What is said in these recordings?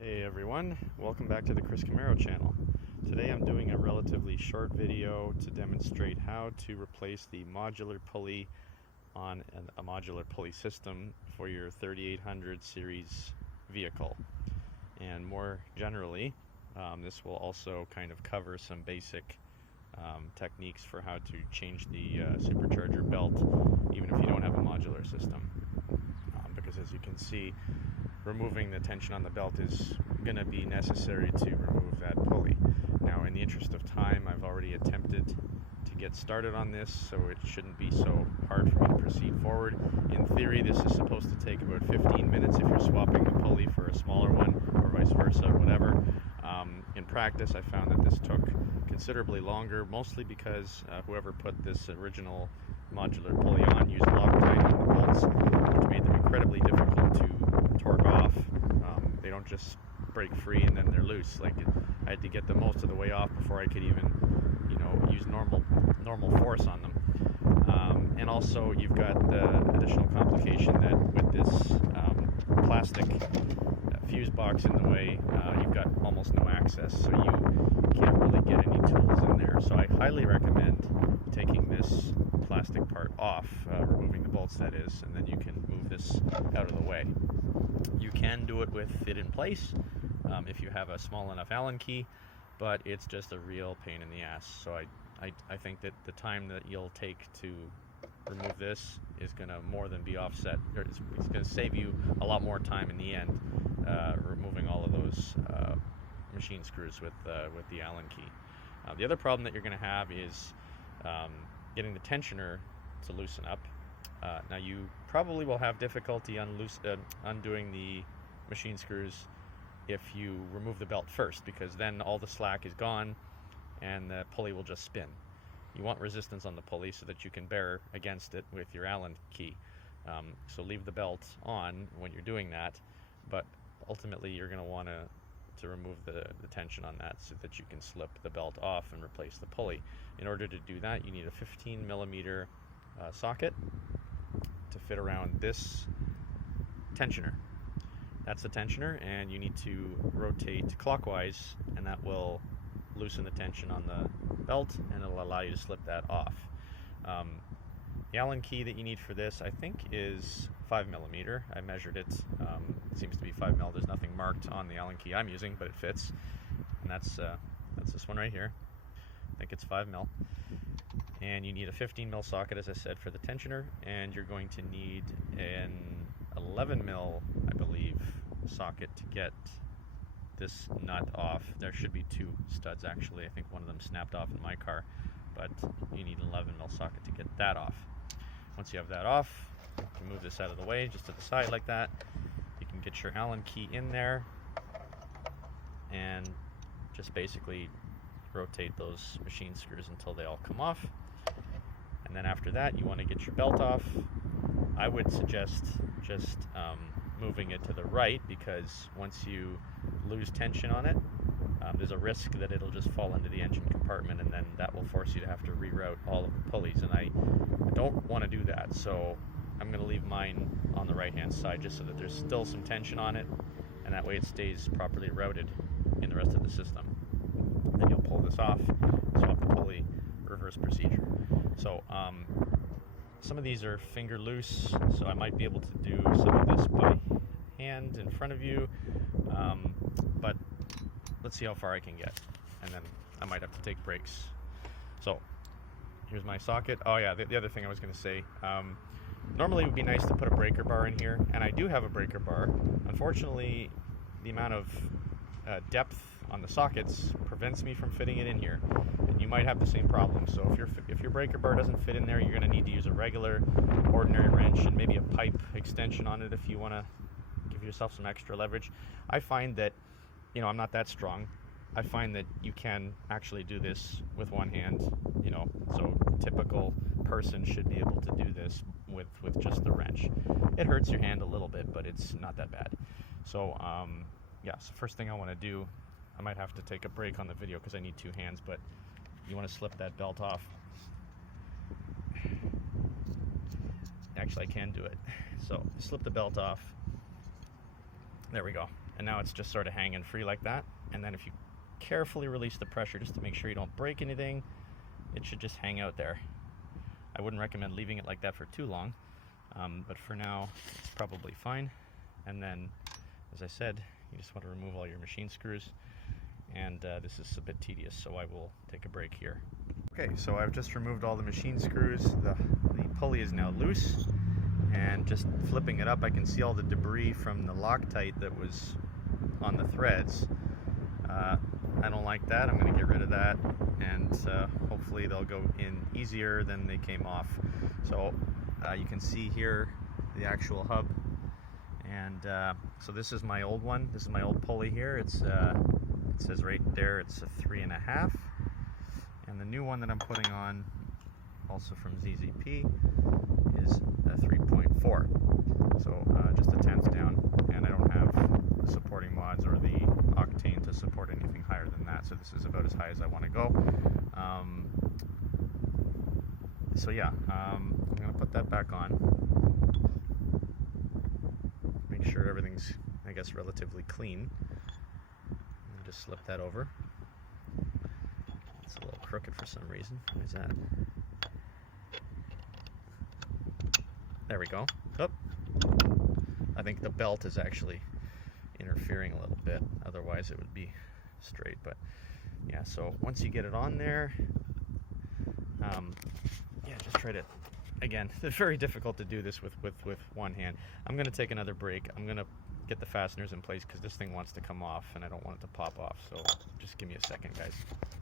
Hey everyone, welcome back to the Chris Camaro channel. Today I'm doing a relatively short video to demonstrate how to replace the modular pulley on a modular pulley system for your 3800 series vehicle. And more generally, this will also kind of cover some basic techniques for how to change the supercharger belt even if you don't have a modular system. Because as you can see, removing the tension on the belt is going to be necessary to remove that pulley. Now, in the interest of time, I've already attempted to get started on this, so it shouldn't be so hard for me to proceed forward. In theory, this is supposed to take about 15 minutes if you're swapping the pulley for a smaller one, or vice versa, whatever. In practice, I found that this took considerably longer, mostly because whoever put this original modular pulley on used Loctite on the bolts, which made them incredibly difficult to torque off. They don't just break free and then they're loose. I had to get them most of the way off before I could even, use normal force on them. And also, you've got the additional complication that with this plastic fuse box in the way, you've got almost no access, so you can't really get any tools in there. So I highly recommend taking this plastic part off, removing the bolts that is, and then you can move this out of the way. You can do it with it in place if you have a small enough Allen key, but it's just a real pain in the ass. So I think that the time that you'll take to remove this is going to more than be offset, or it's going to save you a lot more time in the end, removing all of those machine screws with the Allen key. The other problem that you're going to have is getting the tensioner to loosen up. Now, you probably will have difficulty undoing the machine screws if you remove the belt first, because then all the slack is gone and the pulley will just spin. You want resistance on the pulley so that you can bear against it with your Allen key. So leave the belt on when you're doing that, but ultimately you're going to want to remove the tension on that so that you can slip the belt off and replace the pulley. In order to do that, you need a 15 millimeter socket to fit around this tensioner. That's the tensioner, and you need to rotate clockwise, and that will loosen the tension on the belt and it'll allow you to slip that off. The Allen key that you need for this, I think, is 5 millimeter. I measured it. It seems to be 5 mil. There's nothing marked on the Allen key I'm using, but it fits. And that's this one right here. I think it's 5 mil. And you need a 15 mil socket, as I said, for the tensioner, and you're going to need an 11 mil, I believe, socket to get this nut off. There should be two studs, actually. I think one of them snapped off in my car, but you need an 11 mil socket to get that off. Once you have that off, you can move this out of the way, just to the side like that. You can get your Allen key in there and just basically rotate those machine screws until they all come off. And then after that, you want to get your belt off. I would suggest just moving it to the right, because once you lose tension on it, there's a risk that it'll just fall into the engine compartment, and then that will force you to have to reroute all of the pulleys, and I don't want to do that. So I'm going to leave mine on the right hand side just so that there's still some tension on it, and that way it stays properly routed in the rest of the system. Then you'll pull this off, swap the pulley, reverse procedure. So some of these are finger loose, so I might be able to do some of this by hand in front of you, but let's see how far I can get, and then I might have to take breaks. So here's my socket. Oh yeah, the other thing I was going to say, normally it would be nice to put a breaker bar in here, and I do have a breaker bar. Unfortunately, the amount of depth on the sockets prevents me from fitting it in here, and you might have the same problem. So if your breaker bar doesn't fit in there, you're going to need to use a regular ordinary wrench and maybe a pipe extension on it if you want to give yourself some extra leverage. I find that, I'm not that strong. I find that you can actually do this with one hand, so typical person should be able to do this with just the wrench. It hurts your hand a little bit, but it's not that bad. So so first thing I want to do, I might have to take a break on the video because I need two hands, but you want to slip that belt off. Actually, I can do it. So slip the belt off. There we go. and now it's just sort of hanging free like that. And then if you carefully release the pressure just to make sure you don't break anything, it should just hang out there. I wouldn't recommend leaving it like that for too long, but for now it's probably fine. And then, as I said, you just want to remove all your machine screws, and this is a bit tedious, so I will take a break here. Okay, so I've just removed all the machine screws. The pulley is now loose, and just flipping it up I can see all the debris from the Loctite that was on the threads. I don't like that. I'm going to get rid of that, and hopefully they'll go in easier than they came off. So you can see here the actual hub, and so this is my old one. This is my old pulley here. It's it says right there it's a 3.5, and the new one that I'm putting on, also from ZZP, is a 3.4. So just a tenth down, and I don't have the supporting mods or the octane to support anything higher than that, so this is about as high as I want to go. So yeah, I'm going to put that back on, make sure everything's, I guess, relatively clean, and just slip that over. It's a little crooked for some reason. Why is that? There we go. Oh, I think the belt is actually interfering a little bit, otherwise it would be straight. But yeah, so once you get it on there, yeah, just try to, again, it's very difficult to do this with one hand. I'm going to take another break. I'm going to get the fasteners in place because this thing wants to come off and I don't want it to pop off, so just give me a second, guys.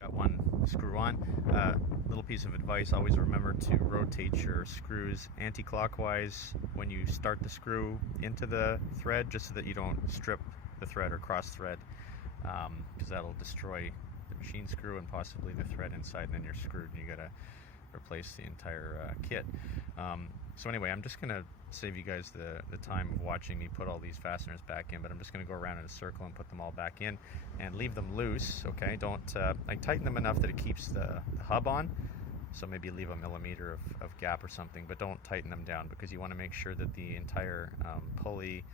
Got one screw on. Little piece of advice, always remember to rotate your screws anti-clockwise when you start the screw into the thread, just so that you don't strip the thread or cross thread, because that'll destroy the machine screw and possibly the thread inside, and then you're screwed and you gotta replace the entire kit. So anyway, I'm just gonna save you guys the time of watching me put all these fasteners back in, but I'm just gonna go around in a circle and put them all back in and leave them loose. Okay, don't I tighten them enough that it keeps the hub on, so maybe leave a millimeter of gap or something, but don't tighten them down, because you want to make sure that the entire pulley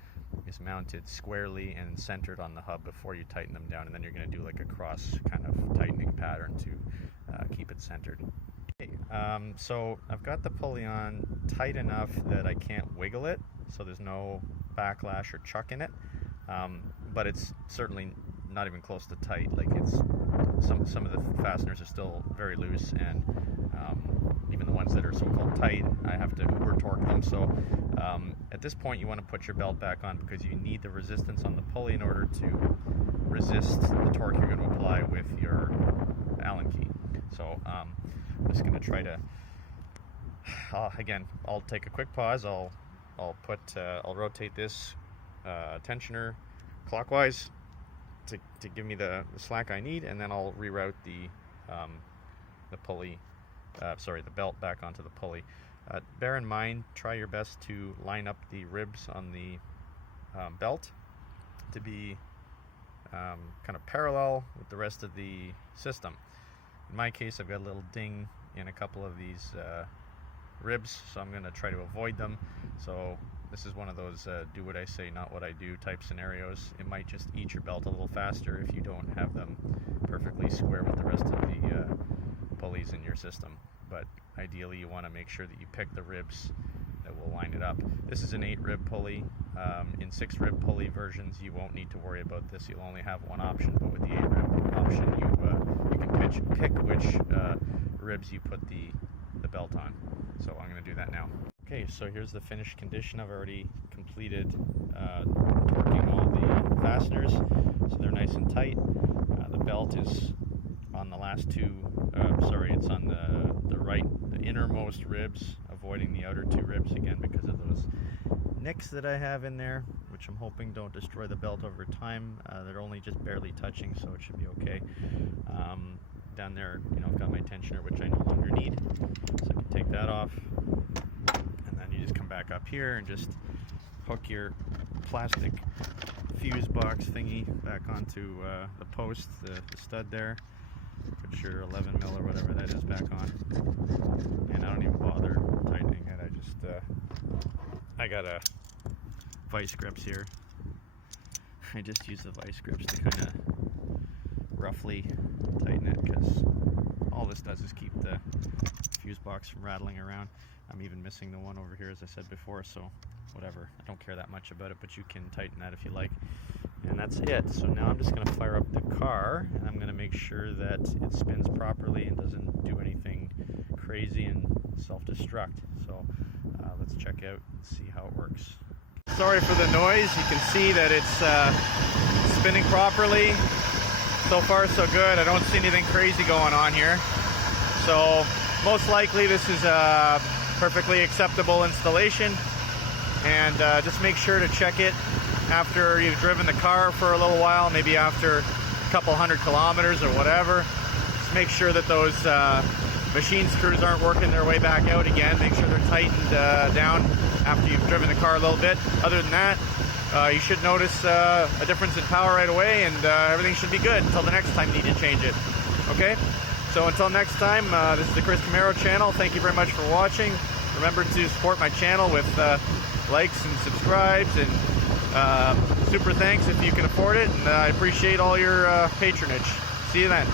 is mounted squarely and centered on the hub before you tighten them down, and then you're going to do like a cross kind of tightening pattern to keep it centered. Okay, so I've got the pulley on tight enough that I can't wiggle it, so there's no backlash or chuck in it, but it's certainly not even close to tight. Like, it's some of the fasteners are still very loose, and even the ones that are so-called tight, I have to uber torque them. So at this point you want to put your belt back on, because you need the resistance on the pulley in order to resist the torque you're going to apply with your Allen key. So I'm just going to try to again, I'll take a quick pause. I'll rotate this tensioner clockwise to give me the slack I need, and then I'll reroute the pulley, the belt back onto the pulley. Bear in mind, try your best to line up the ribs on the belt to be kind of parallel with the rest of the system. In my case, I've got a little ding in a couple of these ribs, so I'm going to try to avoid them. So this is one of those do what I say, not what I do type scenarios. It might just eat your belt a little faster if you don't have them perfectly square with the rest of the pulleys in your system. But ideally you want to make sure that you pick the ribs that will line it up. This is an 8-rib pulley. In 6-rib pulley versions you won't need to worry about this. You'll only have one option, but with the 8-rib option you can pick which ribs you put the belt on. So I'm going to do that now. Okay, so here's the finished condition. I've already completed torquing all the fasteners, so they're nice and tight. The belt is on the last two, it's on the right, the innermost ribs, avoiding the outer two ribs again because of those nicks that I have in there, which I'm hoping don't destroy the belt over time. They're only just barely touching, so it should be okay. Down there, I've got my tensioner, which I no longer need, so I can take that off. And then you just come back up here and just hook your plastic fuse box thingy back onto the post, the stud there. Put your 11 mil or whatever that is back on. And I don't even bother tightening it. I got a vice grips here. I just use the vice grips to kind of roughly tighten it, because all this does is keep the fuse box from rattling around. I'm even missing the one over here, as I said before, so whatever. I don't care that much about it, but you can tighten that if you like. And that's it. So now I'm just going to fire up the car, and I'm going to make sure that it spins properly and doesn't do anything crazy and self-destruct. So let's check out and see how it works. Sorry for the noise. You can see that it's spinning properly. So far so good. I don't see anything crazy going on here. So most likely this is a perfectly acceptable installation. And just make sure to check it after you've driven the car for a little while, maybe after a couple 100 kilometers or whatever. Just make sure that those machine screws aren't working their way back out again. Make sure they're tightened down after you've driven the car a little bit. Other than that, you should notice a difference in power right away, and everything should be good until the next time you need to change it. Okay? So until next time, this is the Chris Camaro channel. Thank you very much for watching. Remember to support my channel with likes and subscribes, and super thanks if you can afford it, and I appreciate all your patronage. See you then.